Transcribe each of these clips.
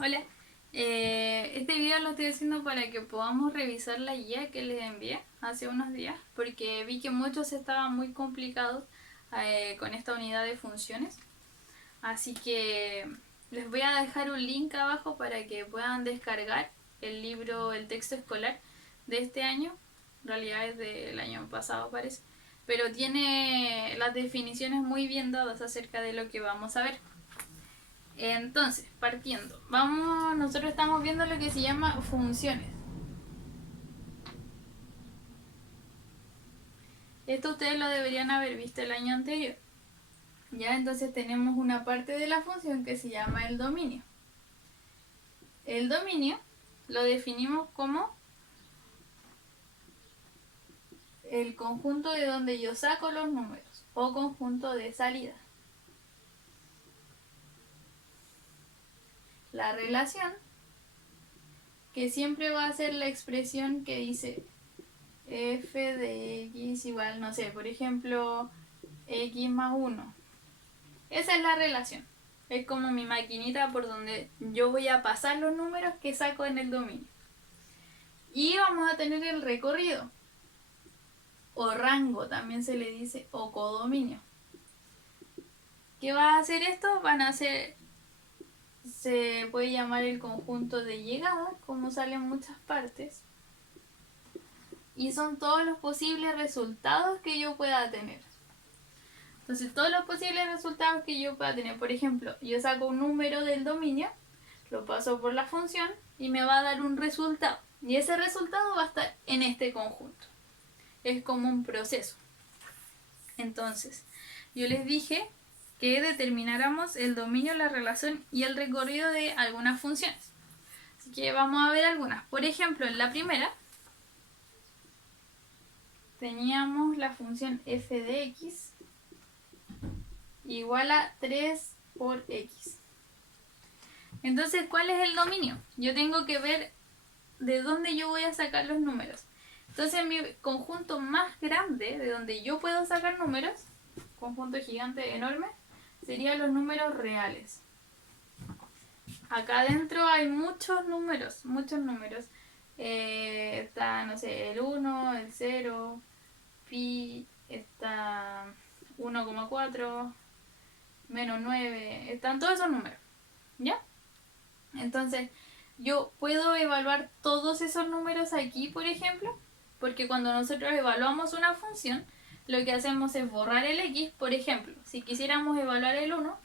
Hola, este video lo estoy haciendo para que podamos revisar la guía que les envié hace unos días, porque vi que muchos estaban muy complicados con esta unidad de funciones. Así que les voy a dejar un link abajo para que puedan descargar el libro, el texto escolar de este año. En realidad es del año pasado parece, pero tiene las definiciones muy bien dadas acerca de lo que vamos a ver. Entonces, partiendo, nosotros estamos viendo lo que se llama funciones. Esto ustedes lo deberían haber visto el año anterior. Ya, entonces tenemos una parte de la función que se llama el dominio. El dominio lo definimos como el conjunto de donde yo saco los números o conjunto de salida. La relación, que siempre va a ser la expresión que dice f de x igual, no sé, por ejemplo, x más 1. Esa es la relación. Es como mi maquinita por donde yo voy a pasar los números que saco en el dominio. Y vamos a tener el recorrido, o rango también se le dice, o codominio. ¿Qué va a hacer esto? Se puede llamar el conjunto de llegada, como sale en muchas partes. Y son todos los posibles resultados que yo pueda tener. Entonces, todos los posibles resultados que yo pueda tener, por ejemplo, yo saco un número del dominio, lo paso por la función y me va a dar un resultado. Y ese resultado va a estar en este conjunto. Es como un proceso. Entonces, yo les dije que determináramos el dominio, la relación y el recorrido de algunas funciones. Así que vamos a ver algunas. Por ejemplo, en la primera teníamos la función f de x igual a 3 por x. Entonces, ¿cuál es el dominio? Yo tengo que ver de dónde yo voy a sacar los números. Entonces, mi conjunto más grande de donde yo puedo sacar números, conjunto gigante enorme, serían los números reales. Acá adentro hay muchos números, muchos números. Está, no sé, el 1, el 0, pi, está 1,4, menos 9, están todos esos números, ¿ya? Entonces, yo puedo evaluar todos esos números aquí, por ejemplo, porque cuando nosotros evaluamos una función, lo que hacemos es borrar el x. Por ejemplo, si quisiéramos evaluar el 1,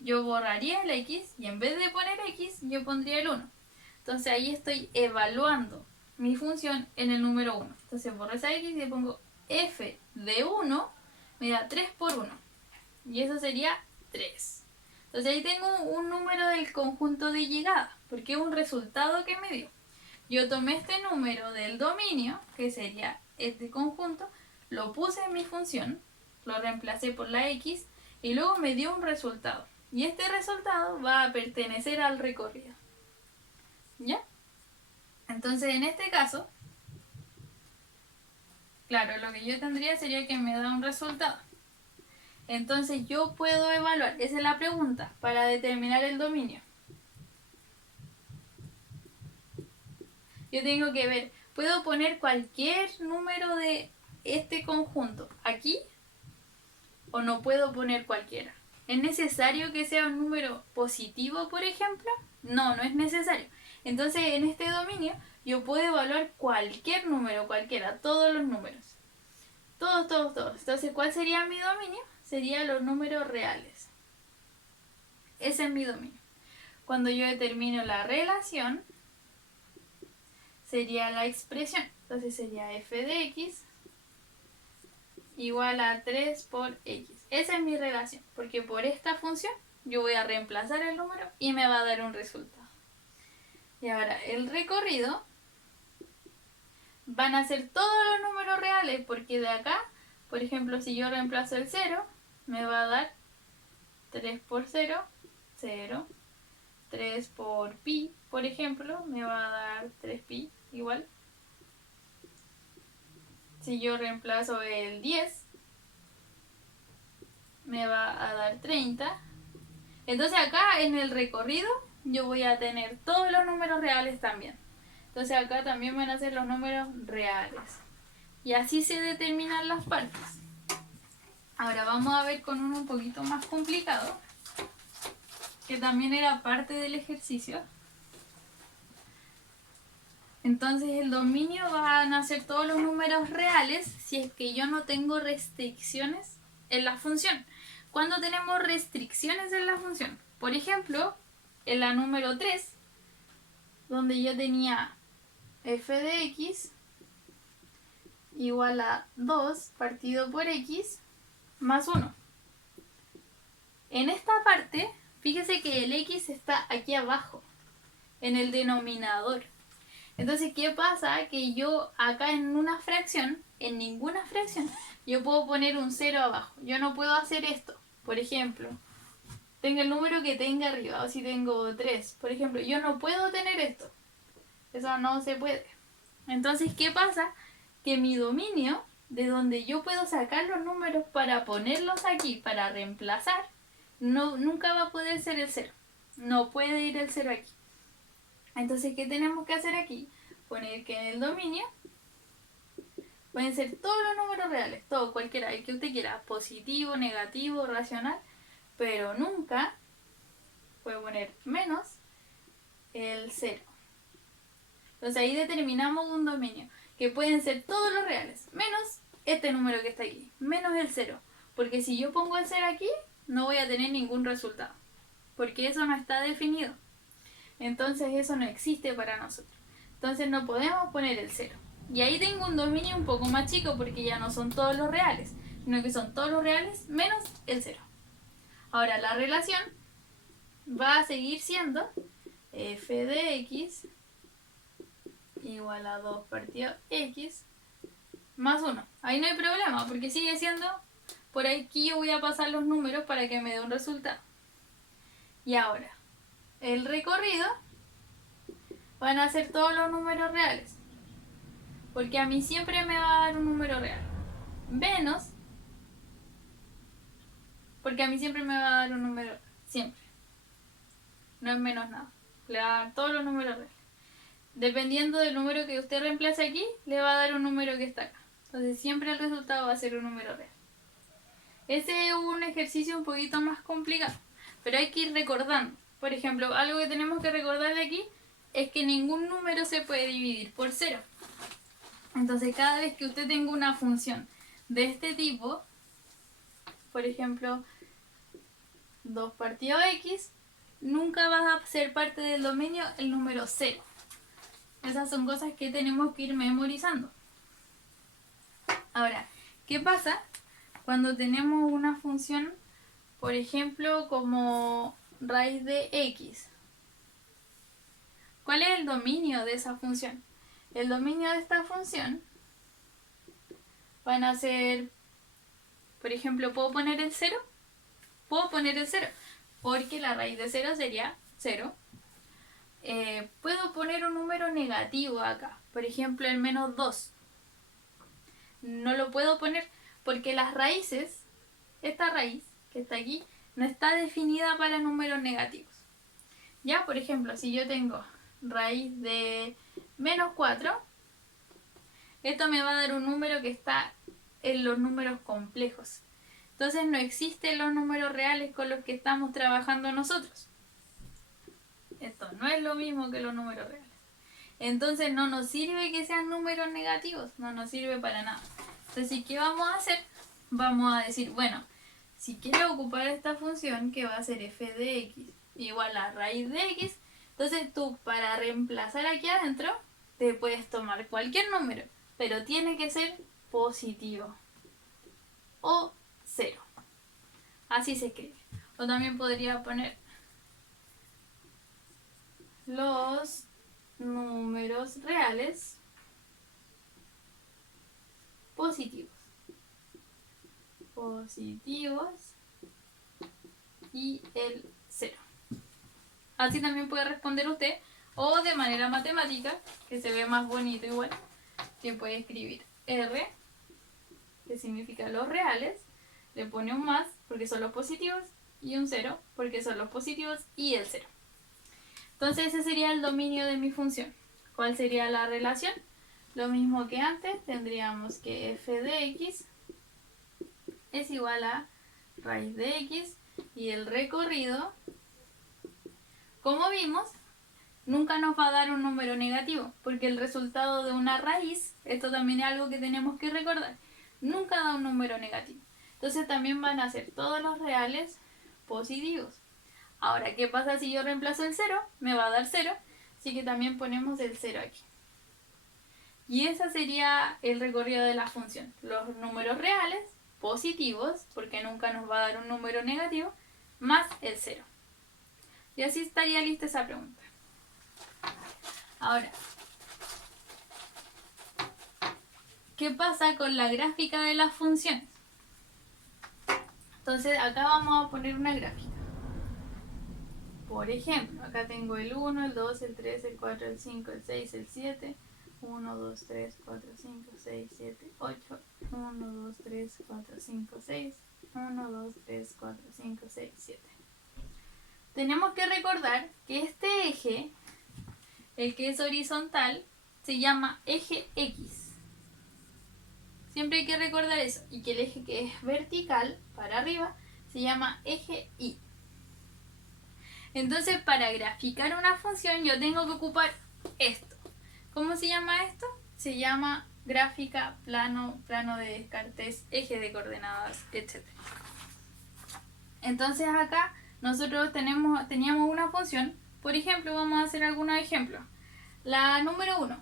yo borraría el x y en vez de poner x, yo pondría el 1. Entonces ahí estoy evaluando mi función en el número 1. Entonces borro esa x y pongo f de 1, me da 3 por 1. Y eso sería 3. Entonces ahí tengo un número del conjunto de llegada, porque es un resultado que me dio. Yo tomé este número del dominio, que sería este conjunto, lo puse en mi función, lo reemplacé por la x y luego me dio un resultado. Y este resultado va a pertenecer al recorrido. ¿Ya? Entonces en este caso, claro, lo que yo tendría sería que me da un resultado. Entonces yo puedo evaluar, esa es la pregunta, para determinar el dominio. Yo tengo que ver, ¿puedo poner cualquier número de este conjunto aquí? ¿O no puedo poner cualquiera? ¿Es necesario que sea un número positivo, por ejemplo? No, no es necesario. Entonces en este dominio yo puedo evaluar cualquier número, cualquiera, todos los números. Todos, todos, todos. Entonces, ¿cuál sería mi dominio? Serían los números reales. Ese es mi dominio. Cuando yo determino la relación, sería la expresión. Entonces sería f de x igual a 3 por x. Esa es mi relación, porque por esta función yo voy a reemplazar el número y me va a dar un resultado. Y ahora, el recorrido van a ser todos los números reales, porque de acá, por ejemplo, si yo reemplazo el 0, me va a dar 3 por 0, 0. 3 por pi, por ejemplo, me va a dar 3pi igual. Si yo reemplazo el 10, me va a dar 30. Entonces acá en el recorrido yo voy a tener todos los números reales también. Entonces acá también van a ser los números reales. Y así se determinan las partes. Ahora vamos a ver con uno un poquito más complicado, que también era parte del ejercicio. Entonces el dominio van a ser todos los números reales si es que yo no tengo restricciones en la función. Cuando tenemos restricciones en la función, por ejemplo, en la número 3, donde yo tenía f de x igual a 2 partido por x más 1. En esta parte, fíjese que el x está aquí abajo, en el denominador. Entonces, ¿qué pasa? Que yo acá en una fracción, en ninguna fracción, yo puedo poner un 0 abajo. Yo no puedo hacer esto. Por ejemplo, tenga el número que tenga arriba, o si tengo 3, por ejemplo, yo no puedo tener esto. Eso no se puede. Entonces, ¿qué pasa? Que mi dominio, de donde yo puedo sacar los números para ponerlos aquí, para reemplazar, nunca va a poder ser el 0. No puede ir el 0 aquí. Entonces, ¿qué tenemos que hacer aquí? Poner que en el dominio pueden ser todos los números reales, todo, cualquiera, el que usted quiera, positivo, negativo, racional, pero nunca puede poner menos el 0. Entonces ahí determinamos un dominio, que pueden ser todos los reales, menos este número que está aquí, menos el 0. Porque si yo pongo el 0 aquí, no voy a tener ningún resultado, porque eso no está definido. Entonces eso no existe para nosotros. Entonces no podemos poner el 0. Y ahí tengo un dominio un poco más chico porque ya no son todos los reales, sino que son todos los reales menos el 0. Ahora la relación va a seguir siendo f de x igual a 2 partido x más 1. Ahí no hay problema porque sigue siendo, por aquí yo voy a pasar los números para que me dé un resultado. Y ahora, el recorrido van a ser todos los números reales, porque a mí siempre me va a dar un número real, menos, porque a mí siempre me va a dar un número, siempre, no es menos nada, le va a dar todos los números reales. Dependiendo del número que usted reemplace aquí, le va a dar un número que está acá. Entonces siempre el resultado va a ser un número real. Ese es un ejercicio un poquito más complicado, pero hay que ir recordando. Por ejemplo, algo que tenemos que recordar de aquí es que ningún número se puede dividir por 0. Entonces cada vez que usted tenga una función de este tipo, por ejemplo, 2 partido x, nunca va a ser parte del dominio el número 0. Esas son cosas que tenemos que ir memorizando. Ahora, ¿qué pasa cuando tenemos una función, por ejemplo, como raíz de x? ¿Cuál es el dominio de esa función? El dominio de esta función van a ser, por ejemplo, ¿puedo poner el 0? Puedo poner el 0, porque la raíz de 0 sería 0. Puedo poner un número negativo acá, por ejemplo el menos 2. No lo puedo poner porque las raíces, esta raíz que está aquí, no está definida para números negativos. Ya, por ejemplo, si yo tengo raíz de menos 4, esto me va a dar un número que está en los números complejos. Entonces no existen los números reales con los que estamos trabajando nosotros. Esto no es lo mismo que los números reales. Entonces no nos sirve que sean números negativos, no nos sirve para nada. Entonces, ¿qué vamos a hacer? Vamos a decir, bueno, si quiero ocupar esta función que va a ser f de x igual a raíz de x, entonces tú para reemplazar aquí adentro te puedes tomar cualquier número, pero tiene que ser positivo o 0. Así se escribe. O también podría poner los números reales positivos y el 0. Así también puede responder usted, o de manera matemática, que se ve más bonito igual, que puede escribir R, que significa los reales, le pone un más porque son los positivos y un 0 porque son los positivos y el 0. Entonces ese sería el dominio de mi función. ¿Cuál sería la relación? Lo mismo que antes, tendríamos que f de x es igual a raíz de x y el recorrido, como vimos, nunca nos va a dar un número negativo, porque el resultado de una raíz, esto también es algo que tenemos que recordar, nunca da un número negativo. Entonces también van a ser todos los reales positivos. Ahora, ¿qué pasa si yo reemplazo el 0? Me va a dar 0, así que también ponemos el 0 aquí. Y ese sería el recorrido de la función. Los números reales positivos, porque nunca nos va a dar un número negativo, más el 0. Y así estaría lista esa pregunta. Ahora, ¿qué pasa con la gráfica de las funciones? Entonces acá vamos a poner una gráfica. Por ejemplo, acá tengo el 1, el 2, el 3, el 4, el 5, el 6, el 7. 1, 2, 3, 4, 5, 6, 7, 8. 1, 2, 3, 4, 5, 6. 1, 2, 3, 4, 5, 6, 7. Tenemos que recordar que este eje, el que es horizontal, se llama eje X. Siempre hay que recordar eso. Y que el eje que es vertical, para arriba, se llama eje Y. Entonces, para graficar una función, yo tengo que ocupar esto. ¿Cómo se llama esto? Se llama gráfica, plano, plano de Descartes, eje de coordenadas, etc. Entonces acá nosotros teníamos una función. Por ejemplo, vamos a hacer algunos ejemplos. La número 1.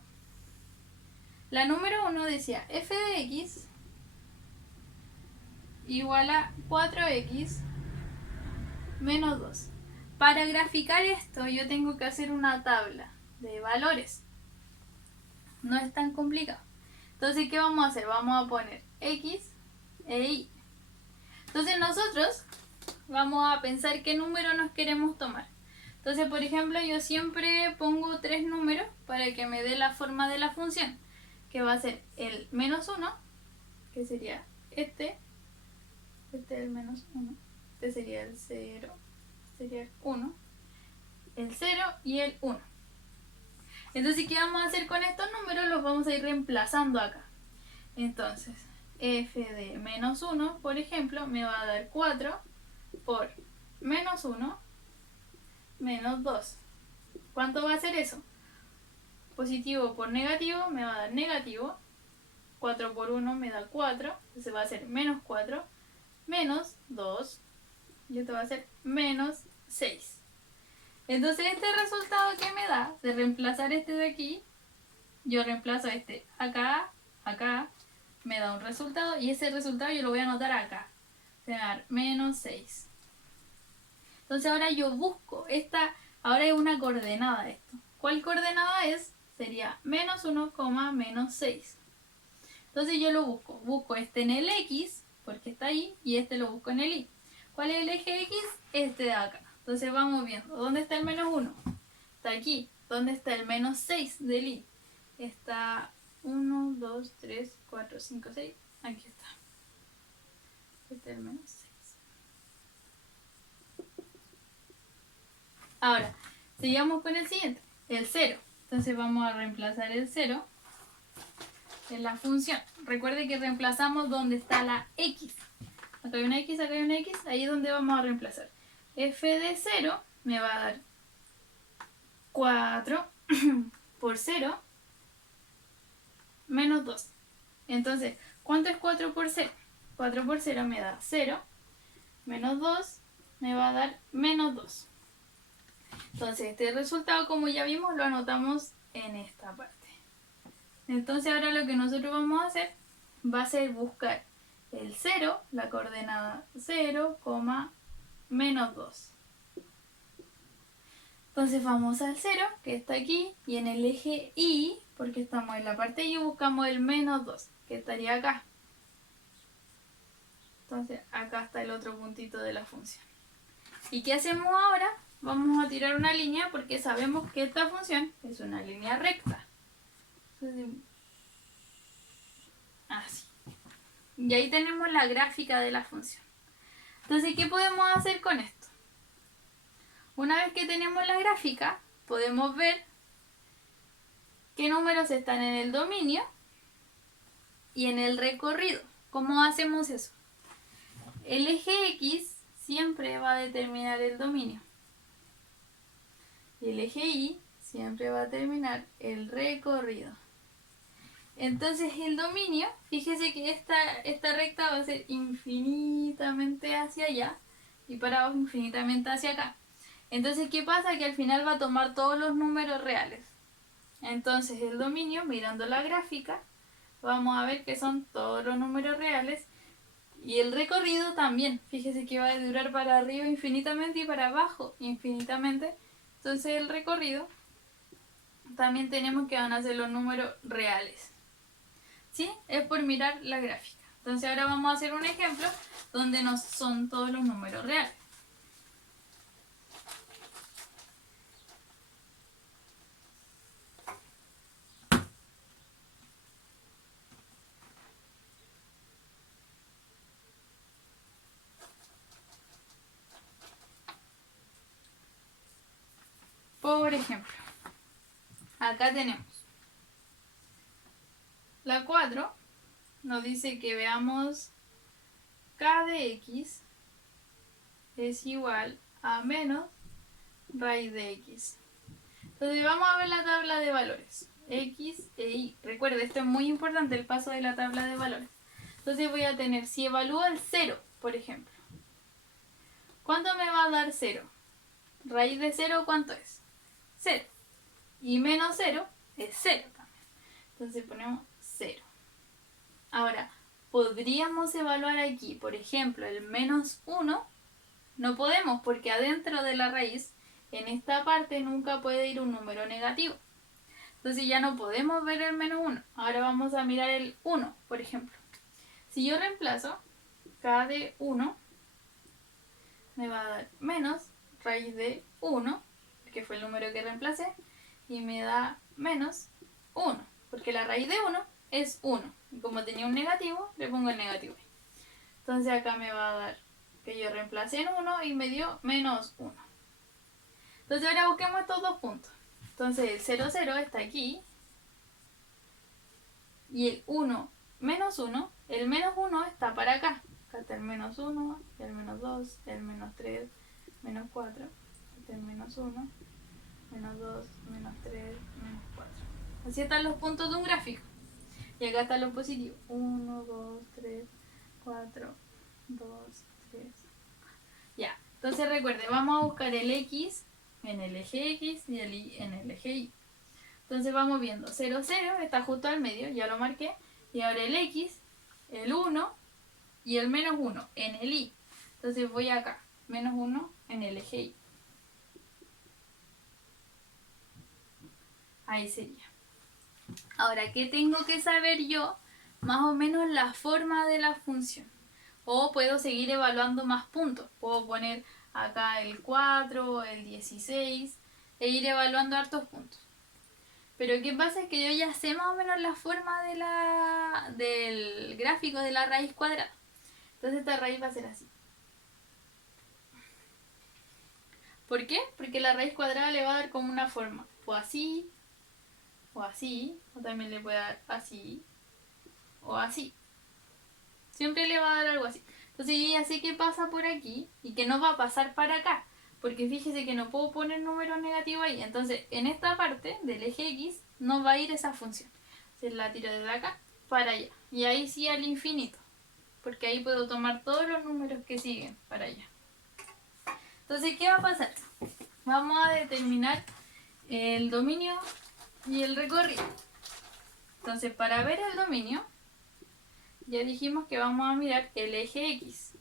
La número 1 decía f de x igual a 4x menos 2. Para graficar esto yo tengo que hacer una tabla de valores. No es tan complicado. Entonces, ¿qué vamos a hacer? Vamos a poner x e y. Entonces nosotros vamos a pensar qué número nos queremos tomar. Entonces, por ejemplo, yo siempre pongo 3 números para que me dé la forma de la función, que va a ser el menos 1, que sería este es el menos 1, este sería el 0, sería el 1, el 0 y el 1. Entonces, ¿qué vamos a hacer con estos números? Los vamos a ir reemplazando acá. Entonces, f de menos 1, por ejemplo, me va a dar 4 por menos 1 menos 2. ¿Cuánto va a ser eso? Positivo por negativo me va a dar negativo. 4 por 1 me da 4. Entonces va a ser menos 4 menos 2. Y esto va a ser menos 6. Entonces este resultado que me da de reemplazar este de aquí, yo reemplazo este acá, acá, me da un resultado y ese resultado yo lo voy a anotar acá. Me va a dar menos 6. Entonces ahora yo busco ahora es una coordenada esto. ¿Cuál coordenada es? Sería menos 1, menos 6. Entonces yo lo busco. Busco este en el X, porque está ahí, y este lo busco en el Y. ¿Cuál es el eje X? Este de acá. Entonces vamos viendo. ¿Dónde está el menos 1? Está aquí. ¿Dónde está el menos 6 del Y? Está 1, 2, 3, 4, 5, 6. Aquí está. Este es el menos 6. Ahora, sigamos con el siguiente, el 0. Entonces vamos a reemplazar el 0 en la función. Recuerde que reemplazamos donde está la x. Acá hay una x, acá hay una x, ahí es donde vamos a reemplazar. F de 0 me va a dar 4 por 0 menos 2. Entonces, ¿cuánto es 4 por 0? 4 por 0 me da 0, menos 2 me va a dar menos 2. Entonces, este resultado, como ya vimos, lo anotamos en esta parte. Entonces, ahora lo que nosotros vamos a hacer va a ser buscar el 0, la coordenada 0, menos 2. Entonces vamos al 0, que está aquí, y en el eje Y, porque estamos en la parte Y, buscamos el menos 2, que estaría acá. Entonces, acá está el otro puntito de la función. ¿Y qué hacemos ahora? Vamos a tirar una línea porque sabemos que esta función es una línea recta. Así. Y ahí tenemos la gráfica de la función. Entonces, ¿qué podemos hacer con esto? Una vez que tenemos la gráfica, podemos ver qué números están en el dominio y en el recorrido. ¿Cómo hacemos eso? El eje X siempre va a determinar el dominio. Y el eje Y siempre va a determinar el recorrido. Entonces el dominio, fíjese que esta recta va a ser infinitamente hacia allá y para abajo infinitamente hacia acá. Entonces, ¿qué pasa? Que al final va a tomar todos los números reales. Entonces el dominio, mirando la gráfica, vamos a ver que son todos los números reales. Y el recorrido también, fíjese que va a durar para arriba infinitamente y para abajo infinitamente. Entonces el recorrido también tenemos que van a ser los números reales. ¿Sí? Es por mirar la gráfica. Entonces ahora vamos a hacer un ejemplo donde nos son todos los números reales. Por ejemplo, acá tenemos la 4, nos dice que veamos k de x es igual a menos raíz de x. Entonces vamos a ver la tabla de valores, x e y. Recuerde, esto es muy importante, el paso de la tabla de valores. Entonces voy a tener, si evalúo el 0, por ejemplo, ¿cuánto me va a dar 0? Raíz de 0, ¿cuánto es? 0. Y menos 0 es 0 también. Entonces ponemos 0. Ahora, podríamos evaluar aquí, por ejemplo, el menos 1. No podemos porque adentro de la raíz, en esta parte, nunca puede ir un número negativo. Entonces ya no podemos ver el menos 1. Ahora vamos a mirar el 1, por ejemplo. Si yo reemplazo k de 1, me va a dar menos raíz de 1, que fue el número que reemplacé, y me da menos 1, porque la raíz de 1 es 1. Y como tenía un negativo, le pongo el negativo. Entonces acá me va a dar que yo reemplacé en 1 y me dio menos 1. Entonces ahora busquemos estos dos puntos. Entonces el 0, 0 está aquí. Y el 1, menos 1, el menos 1 está para acá. Acá está el menos 1, el menos 2, el menos 3, menos 4. Este es el menos 1, menos 2, menos 3, menos 4. Así están los puntos de un gráfico. Y acá están los positivos. 1, 2, 3, 4, 2, 3. Ya. Entonces recuerde, vamos a buscar el X en el eje X y el Y en el eje Y. Entonces vamos viendo 0, 0 está justo al medio, ya lo marqué. Y ahora el X, el 1 y el menos 1 en el Y. Entonces voy acá, menos 1 en el eje Y. Ahí sería. Ahora, ¿qué tengo que saber yo? Más o menos la forma de la función. O puedo seguir evaluando más puntos. Puedo poner acá el 4, el 16 e ir evaluando hartos puntos. Pero ¿qué pasa? Es que yo ya sé más o menos la forma del gráfico de la raíz cuadrada. Entonces esta raíz va a ser así. ¿Por qué? Porque la raíz cuadrada le va a dar como una forma. O así, o así, o también le puede dar así, o así. Siempre le va a dar algo así. Entonces yo ya sé que pasa por aquí y que no va a pasar para acá. Porque fíjese que no puedo poner números negativos ahí. Entonces en esta parte del eje X no va a ir esa función. Entonces la tiro desde acá para allá. Y ahí sí al infinito. Porque ahí puedo tomar todos los números que siguen para allá. Entonces, ¿qué va a pasar? Vamos a determinar el dominio y el recorrido. Entonces, para ver el dominio, ya dijimos que vamos a mirar el eje X.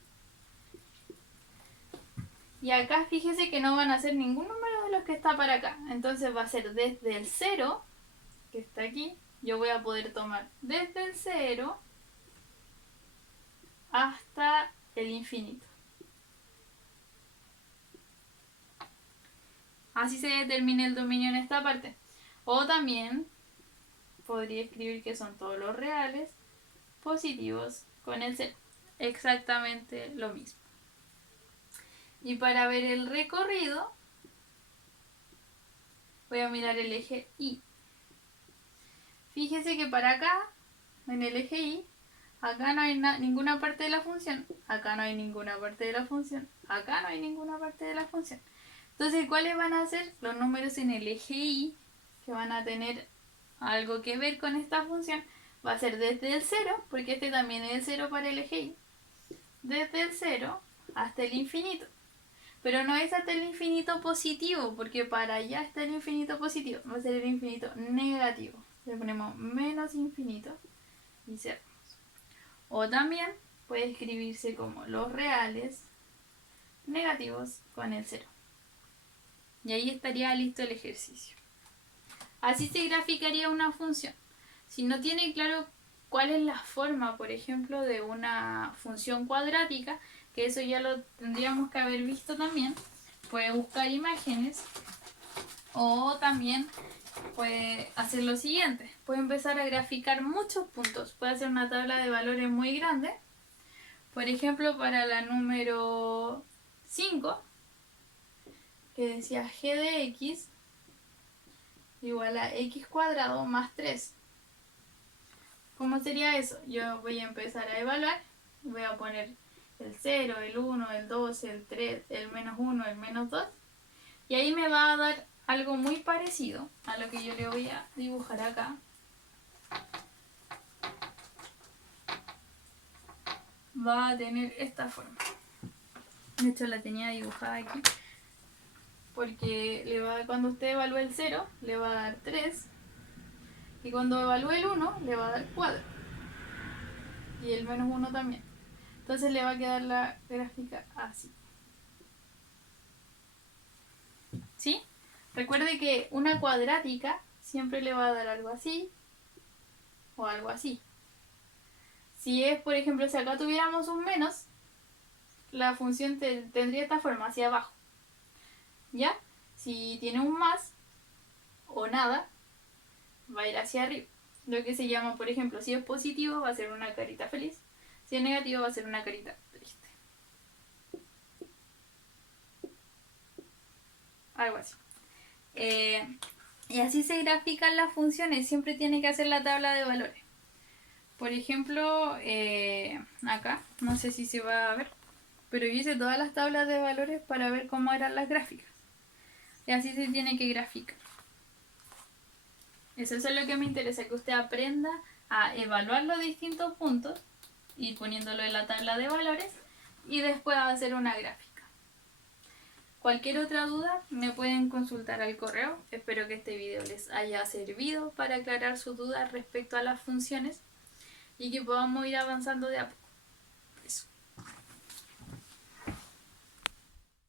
Y acá fíjese que no van a ser ningún número de los que está para acá. Entonces va a ser desde el 0, que está aquí, yo voy a poder tomar desde el 0 hasta el infinito. Así se determina el dominio en esta parte. O también podría escribir que son todos los reales positivos con el 0. Exactamente lo mismo. Y para ver el recorrido, voy a mirar el eje Y. Fíjese que para acá, en el eje Y, acá no hay ninguna parte de la función, acá no hay ninguna parte de la función, acá no hay ninguna parte de la función. Entonces, ¿cuáles van a ser los números en el eje Y que van a tener algo que ver con esta función? Va a ser desde el 0, porque este también es el 0 para el eje Y, desde el 0 hasta el infinito. Pero no es hasta el infinito positivo, porque para allá está el infinito positivo, va a ser el infinito negativo. Le ponemos menos infinito y cerramos. O también puede escribirse como los reales negativos con el 0. Y ahí estaría listo el ejercicio. Así se graficaría una función. Si no tiene claro cuál es la forma, por ejemplo, de una función cuadrática, que eso ya lo tendríamos que haber visto también, puede buscar imágenes o también puede hacer lo siguiente. Puede empezar a graficar muchos puntos. Puede hacer una tabla de valores muy grande. Por ejemplo, para la número 5, que decía g de x igual a x cuadrado más 3. ¿Cómo sería eso? Yo voy a empezar a evaluar. Voy a poner el 0, el 1, el 2, el 3, el menos 1, el menos 2. Y ahí me va a dar algo muy parecido a lo que yo le voy a dibujar acá. Va a tener esta forma. De hecho la tenía dibujada aquí. Porque cuando usted evalúe el 0, le va a dar 3. Y cuando evalúe el 1, le va a dar 4. Y el menos 1 también. Entonces le va a quedar la gráfica así. ¿Sí? Recuerde que una cuadrática siempre le va a dar algo así o algo así. Si es, por ejemplo, si acá tuviéramos un menos, la función tendría esta forma, hacia abajo. ¿Ya? Si tiene un más o nada, va a ir hacia arriba. Lo que se llama, por ejemplo, si es positivo va a ser una carita feliz. Si es negativo va a ser una carita triste. Algo así. Y así se grafican las funciones. Siempre tiene que hacer la tabla de valores. Por ejemplo, acá, no sé si se va a ver, pero yo hice todas las tablas de valores para ver cómo eran las gráficas. Y así se tiene que graficar. Eso es lo que me interesa, que usted aprenda a evaluar los distintos puntos y poniéndolo en la tabla de valores y después a hacer una gráfica. Cualquier otra duda me pueden consultar al correo. Espero que este video les haya servido para aclarar sus dudas respecto a las funciones y que podamos ir avanzando de a poco.